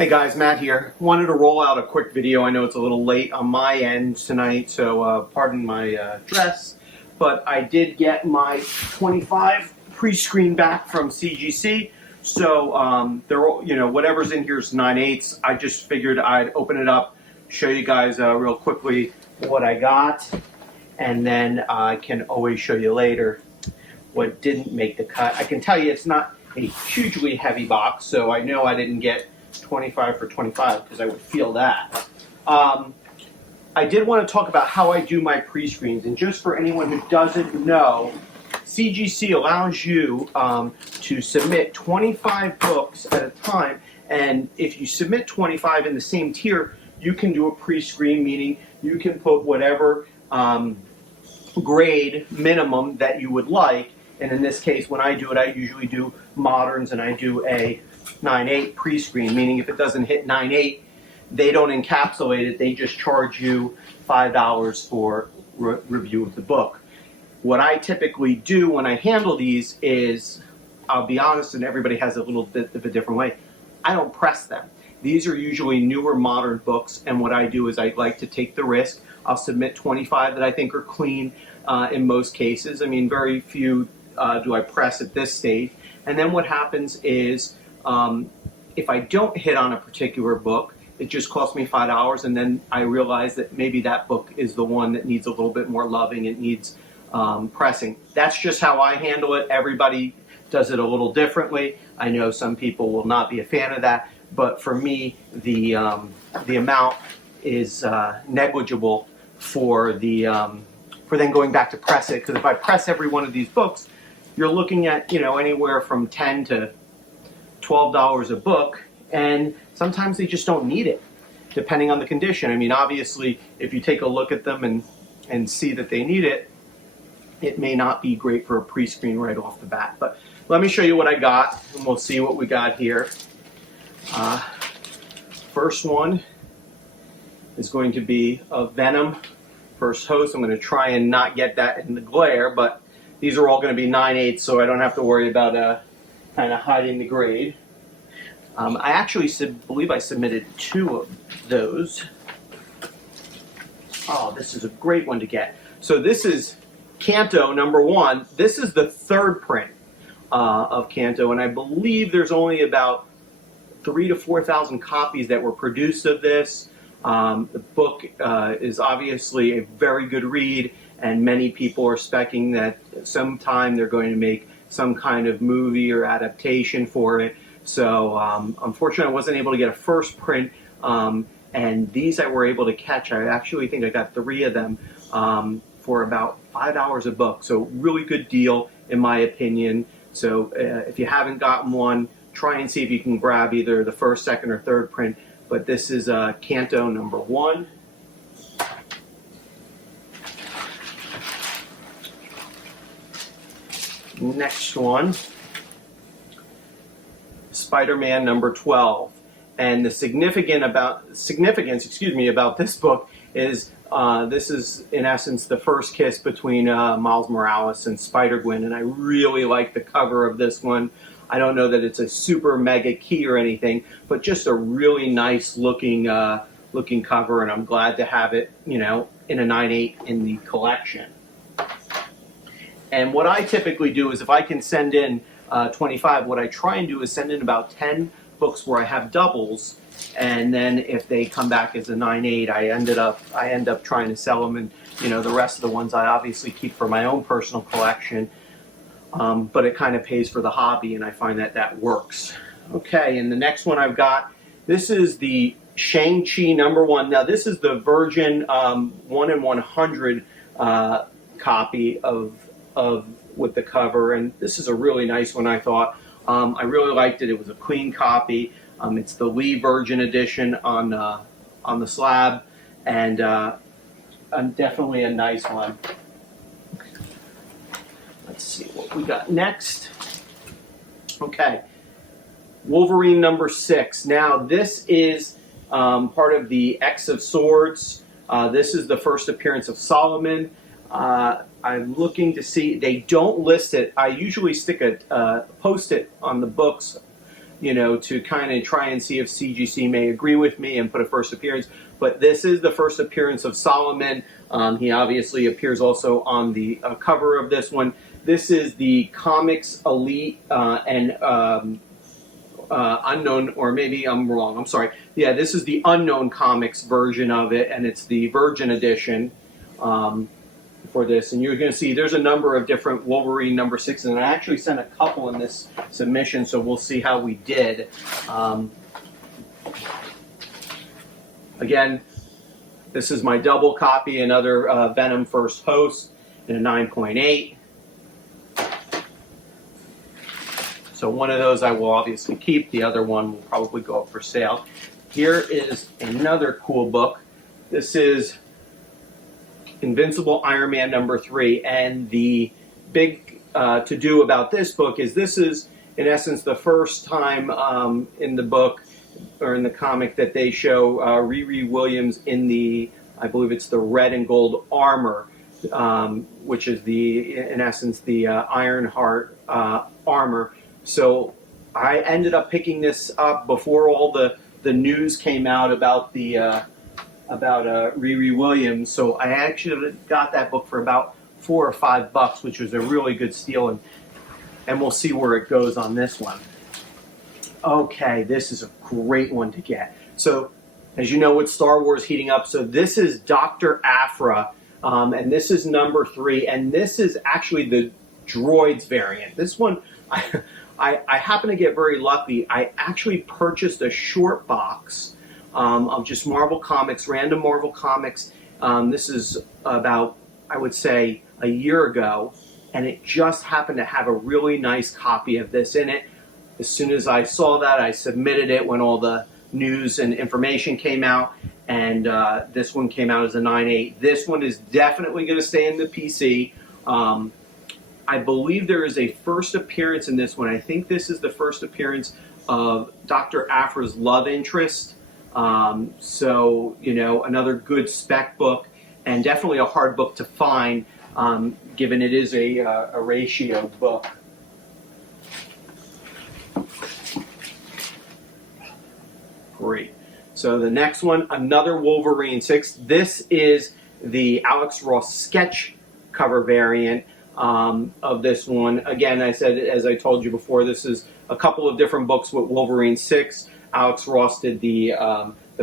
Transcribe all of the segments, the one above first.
Hey guys, Matt here. Wanted to roll out a quick video. I know it's a little late on my end tonight, so pardon my dress, but I did get my 25 pre-screen back from CGC. So whatever's in here is 9/8. I just figured I'd open it up, show you guys real quickly what I got, and then I can always show you later what didn't make the cut. I can tell you it's not a hugely heavy box, so I know I didn't get 25 for 25 because I would feel that. I did want to talk about how I do my pre-screens, and just for anyone who doesn't know, CGC allows you to submit 25 books at a time, and if you submit 25 in the same tier, you can do a pre-screen, meaning you can put whatever grade minimum that you would like. And in this case, when I do it, I usually do moderns, and I do a 9/8 pre-screen, meaning if it doesn't hit 9/8, they don't encapsulate it. They just charge you $5 for review of the book. What I typically do when I handle these is, I'll be honest, and everybody has a little bit of a different way, I don't press them. These are usually newer modern books, and what I do is I like to take the risk. I'll submit 25 that I think are clean in most cases. I mean, very few do I press at this stage. And then what happens is, if I don't hit on a particular book, it just costs me $5, and then I realize that maybe that book is the one that needs a little bit more loving. It needs pressing. That's just how I handle it. Everybody does it a little differently. I know some people will not be a fan of that, but for me, the amount is negligible for then going back to press it. Because if I press every one of these books, you're looking at anywhere from $10 to $12 a book, and sometimes they just don't need it, depending on the condition. I mean, obviously, if you take a look at them and see that they need it, it may not be great for a pre-screen right off the bat. But let me show you what I got, and we'll see what we got here. First one is going to be a Venom First Host. I'm going to try and not get that in the glare, but these are all going to be 9/8, so I don't have to worry about kind of hiding the grade. I actually believe I submitted 2 of those. Oh, this is a great one to get. So this is Canto #1. This is the 3rd print of Canto, and I believe there's only about 3,000 to 4,000 copies that were produced of this. The book is obviously a very good read, and many people are speccing that sometime they're going to make some kind of movie or adaptation for it. So unfortunately I wasn't able to get a first print, and these I were able to catch. I actually think I got 3 of them for about $5 a book. So really good deal in my opinion. So if you haven't gotten one, try and see if you can grab either the 1st, 2nd, or 3rd print. But this is Canto #1. Next one, Spider-Man #12, and the significance about this book is this is in essence the first kiss between Miles Morales and Spider-Gwen, and I really like the cover of this one. I don't know that it's a super mega key or anything, but just a really nice looking cover, and I'm glad to have it in a 9/8 in the collection. And what I typically do is if I can send in 25, what I try and do is send in about 10 books where I have doubles, and then if they come back as a 9/8, I end up trying to sell them, and the rest of the ones I obviously keep for my own personal collection, but it kind of pays for the hobby, and I find that works. Okay, and the next one I've got, this is the Shang-Chi #1. Now this is the Virgin 1 in 100 copy of with the cover, and this is a really nice one. I thought I really liked it. It was a clean copy. It's the Lee Virgin edition on the slab, and definitely a nice one. Let's see what we got next. Okay, Wolverine #6. Now this is part of the X of Swords. This is the first appearance of Solomon. I'm looking to see, they don't list it. I usually stick a post-it on the books you know, to kind of try and see if CGC may agree with me and put a first appearance. But this is the first appearance of Solomon. He obviously appears also on the cover of this one. This is the Comics Elite and Unknown, or maybe I'm wrong, I'm sorry. Yeah, this is the Unknown Comics version of it, and it's the Virgin edition for this. And you're going to see there's a number of different Wolverine number 6s, and I actually sent a couple in this submission, so we'll see how we did. Again, this is my double copy, another Venom First Host in a 9.8. So one of those I will obviously keep. The other one will probably go up for sale. Here is another cool book. This is Invincible Iron Man number 3. And the big to-do about this book is this is, in essence, the first time in the book or in the comic that they show Riri Williams in the, I believe it's the red and gold armor, which is the, in essence, the Ironheart armor. So I ended up picking this up before all the news came out about the about Riri Williams. So I actually got that book for about $4 or $5, which was a really good steal, and we'll see where it goes on this one. Okay, this is a great one to get. So as you know, with Star Wars heating up, so this is Dr. Aphra, and this is number 3, and this is actually the droids variant. This one, I happen to get very lucky. I actually purchased a short box of just Marvel Comics, random Marvel Comics. This is about, I would say, a year ago, and it just happened to have a really nice copy of this in it. As soon as I saw that, I submitted it when all the news and information came out, and this one came out as a 9.8. This one is definitely going to stay in the PC. I believe there is a first appearance in this one. I think this is the first appearance of Dr. Aphra's love interest. So, you know, another good spec book, and definitely a hard book to find, given it is a ratio book. Great. So the next one, another Wolverine 6. This is the Alex Ross sketch cover variant of this one. Again, I said, as I told you before, this is a couple of different books with Wolverine 6. Alex Ross did the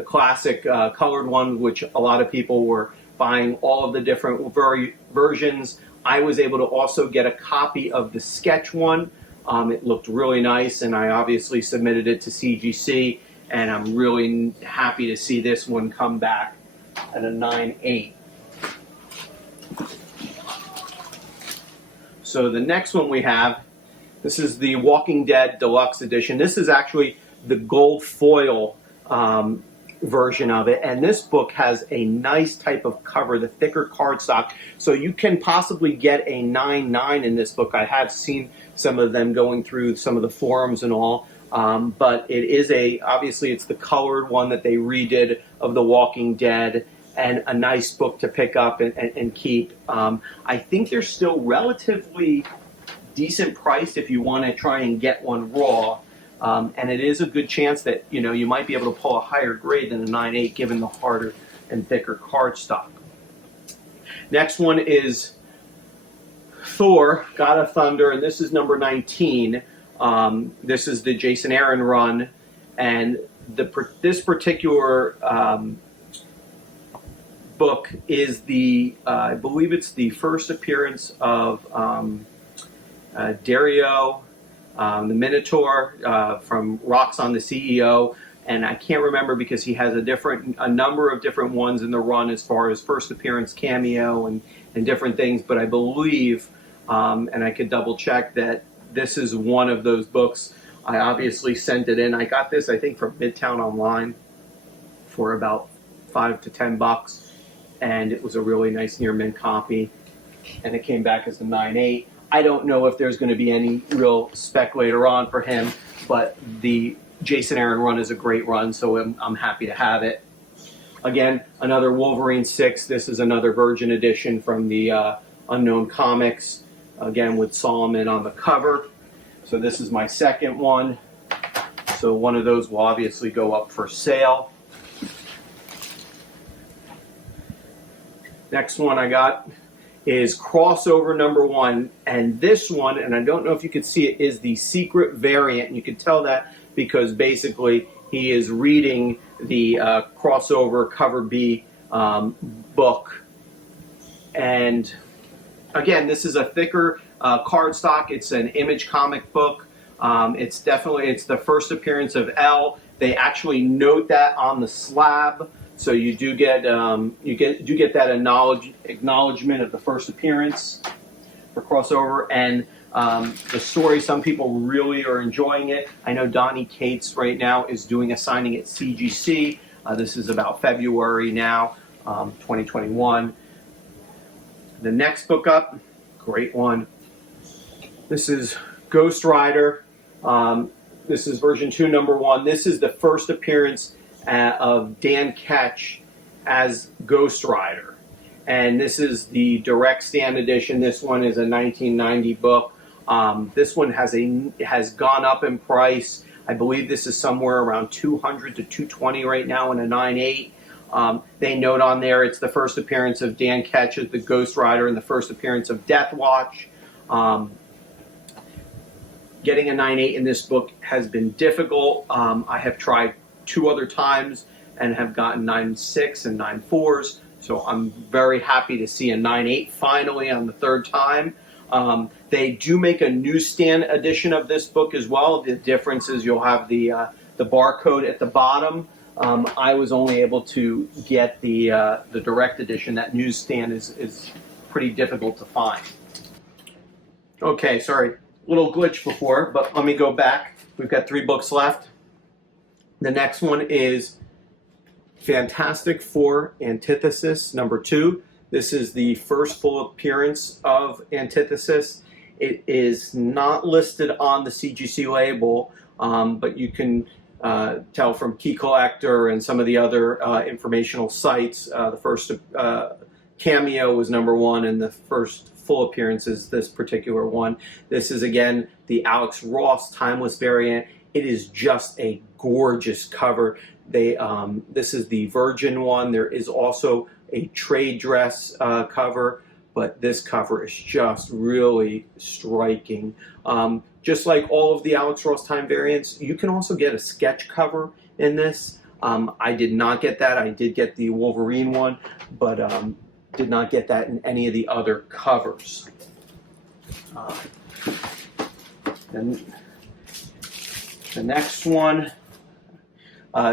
classic colored one, which a lot of people were buying all of the different versions. I was able to also get a copy of the sketch one. It looked really nice, and I obviously submitted it to CGC, and I'm really happy to see this one come back at a 9.8. So the next one we have, this is the Walking Dead Deluxe Edition. This is actually the gold foil version of it, and this book has a nice type of cover, the thicker cardstock, so you can possibly get a 9.9 in this book. I have seen some of them going through some of the forums and all, but it is obviously it's the colored one that they redid of The Walking Dead, and a nice book to pick up and keep. I think they're still relatively decent priced if you want to try and get one raw. And it is a good chance that, you know, you might be able to pull a higher grade than a 9.8 given the harder and thicker cardstock. Next one is Thor, God of Thunder, and this is number 19. This is the Jason Aaron run, and this particular book is the, I believe it's the first appearance of Dario, the Minotaur from Roxxon the CEO, and I can't remember because he has a number of different ones in the run as far as first appearance, cameo, and different things, but I believe, and I could double check, that this is one of those books. I obviously sent it in. I got this, I think, from Midtown Online for about $5 to $10, and it was a really nice near mint copy, and it came back as a 9.8. I don't know if there's going to be any real spec later on for him, but the Jason Aaron run is a great run, so I'm happy to have it. Again, another Wolverine 6. This is another Virgin edition from the Unknown Comics, again with Solomon on the cover. So this is my second one. So one of those will obviously go up for sale. Next one I got is crossover number 1, and this one, and I don't know if you could see it, is the secret variant. And you can tell that because basically he is reading the crossover cover B book. And again, this is a thicker cardstock. It's an Image comic book. It's the first appearance of L. They actually note that on the slab. So you do get that acknowledgement of the first appearance for crossover, and the story. Some people really are enjoying it. I know Donnie Cates right now is doing a signing at CGC. This is about February now, 2021. The next book up, great one. This is Ghost Rider. This is version 2, number 1. This is the first appearance of Dan Ketch as Ghost Rider, and this is the direct stand edition. This one is a 1990 book. This one has gone up in price. I believe this is somewhere around $200 to $220 right now in a 9/8. They note on there it's the first appearance of Dan Ketch as the Ghost Rider and the first appearance of Death Watch. Getting a 9/8 in this book has been difficult. I have tried 2 other times and have gotten 9/6 and 9/4s. So I'm very happy to see a 9/8 finally on the 3rd time. They do make a newsstand edition of this book as well. The difference is you'll have the barcode at the bottom. I was only able to get the direct edition. That newsstand is pretty difficult to find. Okay, sorry, little glitch before, but let me go back. We've got 3 books left. The next one is Fantastic Four Antithesis number 2. This is the first full appearance of Antithesis. It is not listed on the CGC label, but you can tell from Key Collector and some of the other informational sites. The first cameo was number 1, and the first full appearance is this particular one. This is, again, the Alex Ross Timeless variant. It is just a gorgeous cover. This is the Virgin one. There is also a trade dress cover, but this cover is just really striking. Just like all of the Alex Ross Time variants, you can also get a sketch cover in this. I did not get that. I did get the Wolverine one, but did not get that in any of the other covers. And the next one,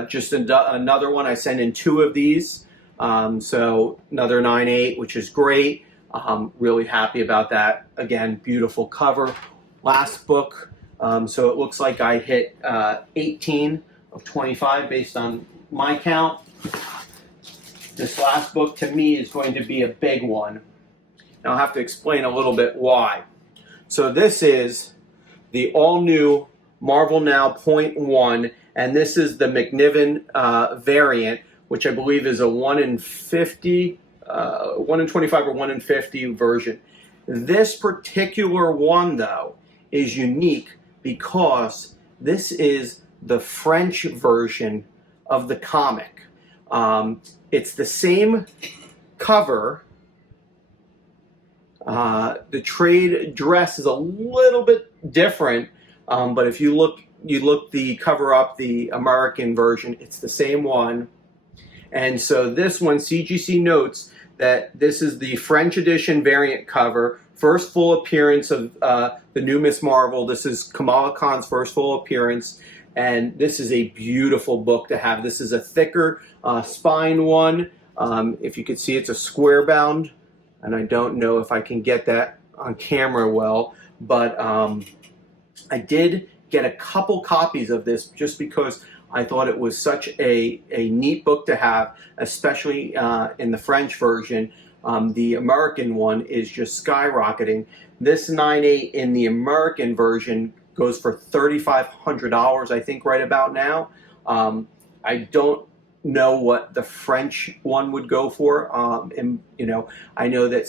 just another one. I sent in 2 of these. So another 9/8, which is great. Really happy about that. Again, beautiful cover. Last book. So it looks like I hit 18 of 25 based on my count. This last book to me is going to be a big one. And I'll have to explain a little bit why. So this is the all-new Marvel Now .1, and this is the McNiven variant, which I believe is a 1 in 50, 1 in 25 or 1 in 50 version. This particular one, though, is unique because this is the French version of the comic. It's the same cover. The trade dress is a little bit different, but if you look the cover up, the American version, it's the same one. And so this one, CGC notes that this is the French edition variant cover, first full appearance of the new Miss Marvel. This is Kamala Khan's first full appearance, and this is a beautiful book to have. This is a thicker spine one. If you could see, it's a square bound, and I don't know if I can get that on camera well, but I did get a couple copies of this just because I thought it was such a neat book to have, especially in the French version. The American one is just skyrocketing. This 9/8 in the American version goes for $3,500, I think, right about now. I don't know what the French one would go for. And you know, I know that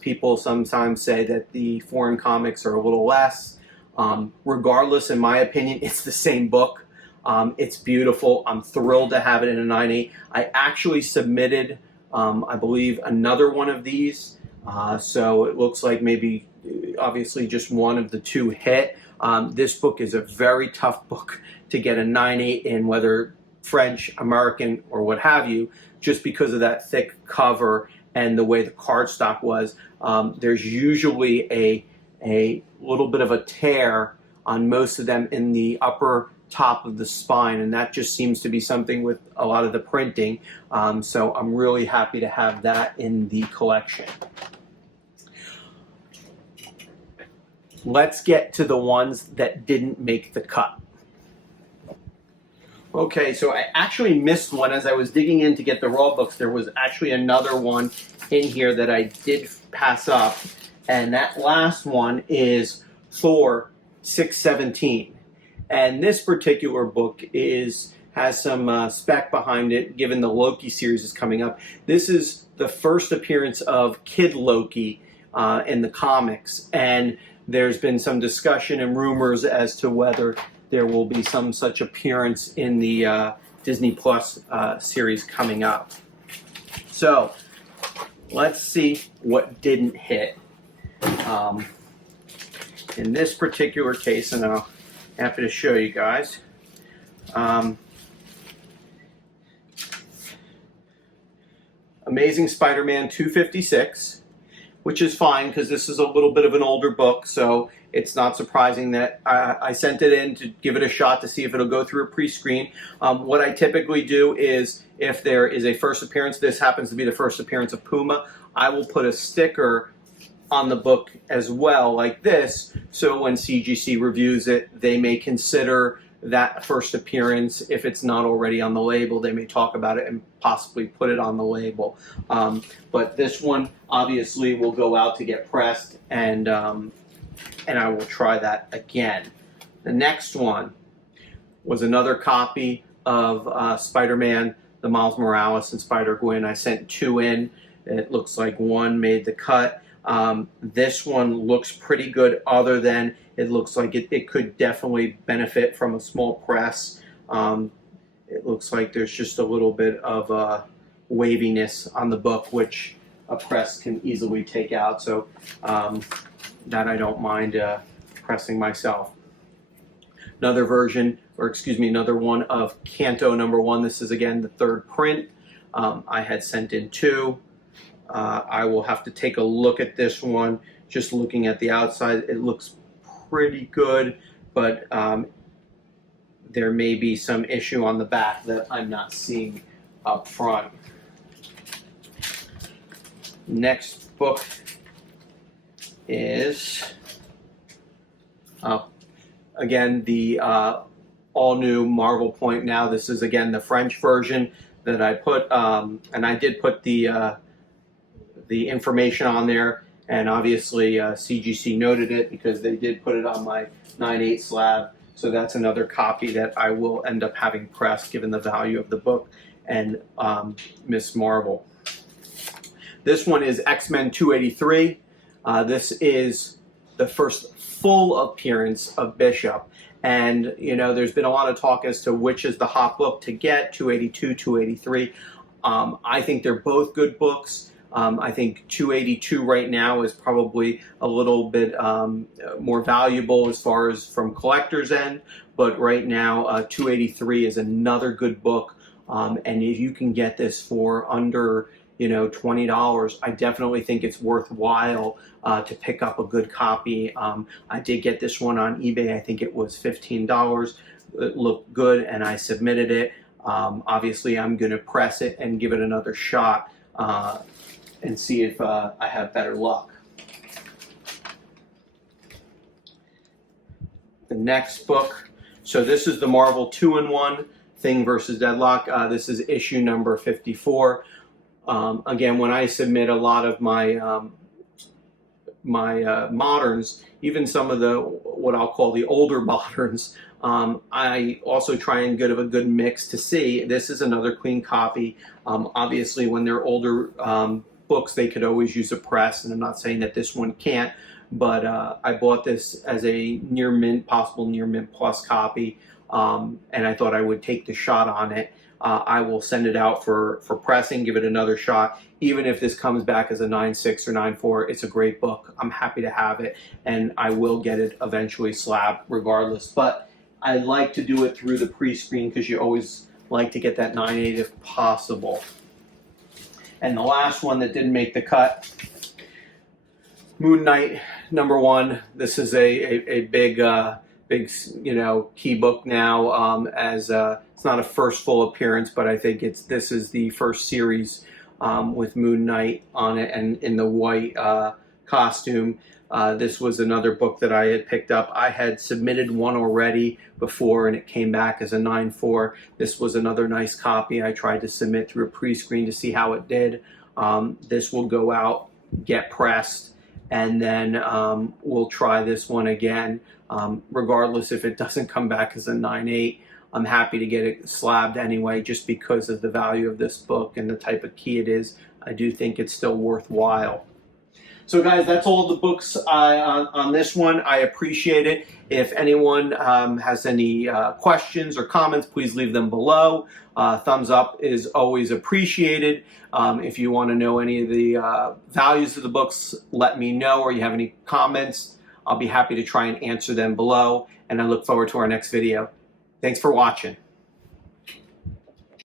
people sometimes say that the foreign comics are a little less. Regardless, in my opinion, it's the same book. It's beautiful. I'm thrilled to have it in a 9/8. I actually submitted, I believe, another one of these. So it looks like maybe, obviously, just one of the two hit. This book is a very tough book to get a 9/8 in, whether French, American, or what have you, just because of that thick cover and the way the cardstock was. There's usually a little bit of a tear on most of them in the upper top of the spine, and that just seems to be something with a lot of the printing. So I'm really happy to have that in the collection. Let's get to the ones that didn't make the cut. Okay, so I actually missed one as I was digging in to get the raw books. There was actually another one in here that I did pass up, and that last one is Thor 617. And this particular book has some spec behind it, given the Loki series is coming up. This is the first appearance of Kid Loki in the comics, and there's been some discussion and rumors as to whether there will be some such appearance in the Disney Plus series coming up. So let's see what didn't hit. In this particular case, and I'm happy to show you guys. Amazing Spider-Man 256. Which is fine because this is a little bit of an older book, so it's not surprising that I sent it in to give it a shot to see if it'll go through a pre-screen. What I typically do is, if there is a first appearance, this happens to be the first appearance of Puma, I will put a sticker on the book as well, like this, so when CGC reviews it, they may consider that first appearance. If it's not already on the label, they may talk about it and possibly put it on the label. But this one obviously will go out to get pressed, and I will try that again. The next one was another copy of Spider-Man, the Miles Morales and Spider-Gwen. I sent two in. It looks like one made the cut. This one looks pretty good, other than it looks like it could definitely benefit from a small press. It looks like there's just a little bit of waviness on the book, which a press can easily take out. So that I don't mind pressing myself. Another version, or excuse me, another one of Canto #1. This is again the third print. I had sent in two. I will have to take a look at this one. Just looking at the outside, it looks pretty good, but there may be some issue on the back that I'm not seeing up front. Next book is, again, the all-new Marvel Point Now. This is, again, the French version that I put, and I did put the information on there, and obviously CGC noted it because they did put it on my 9/8 slab. So that's another copy that I will end up having pressed, given the value of the book and Miss Marvel. This one is X-Men 283. This is the first full appearance of Bishop. And, you know, there's been a lot of talk as to which is the hot book to get, 282, 283. I think they're both good books. I think 282 right now is probably a little bit more valuable as far as from collector's end, but right now 283 is another good book, and if you can get this for under, you know, $20, I definitely think it's worthwhile to pick up a good copy. I did get this one on eBay. I think it was $15. It looked good, and I submitted it. Obviously, I'm going to press it and give it another shot and see if I have better luck. The next book, so this is the Marvel 2-in-1, Thing versus Deadlock. This is issue number 54. Again, when I submit a lot of my moderns, even some of the what I'll call the older moderns, I also try and get a good mix to see. This is another clean copy. Obviously, when they're older books, they could always use a press, and I'm not saying that this one can't, but I bought this as a near mint, possible near mint plus copy. and I thought I would take the shot on it. I will send it out for pressing, give it another shot. Even if this comes back as a 9.6 or 9.4, it's a great book. I'm happy to have it, and I will get it eventually slabbed regardless. But I like to do it through the pre-screen because you always like to get that 9.8 if possible. And the last one that didn't make the cut, Moon Knight #1. This is a big, key book now. It's not a first full appearance, but I think this is the first series with Moon Knight on it and in the white costume. This was another book that I had picked up. I had submitted one already before, and it came back as a 9.4. This was another nice copy. I tried to submit through a pre-screen to see how it did. This will go out, get pressed, and then we'll try this one again. Regardless if it doesn't come back as a 9.8, I'm happy to get it slabbed anyway, just because of the value of this book and the type of key it is. I do think it's still worthwhile. So guys, that's all the books on this one. I appreciate it. If anyone has any questions or comments, please leave them below. Thumbs up is always appreciated. If you want to know any of the values of the books, let me know, or you have any comments, I'll be happy to try and answer them below. And I look forward to our next video. Thanks for watching.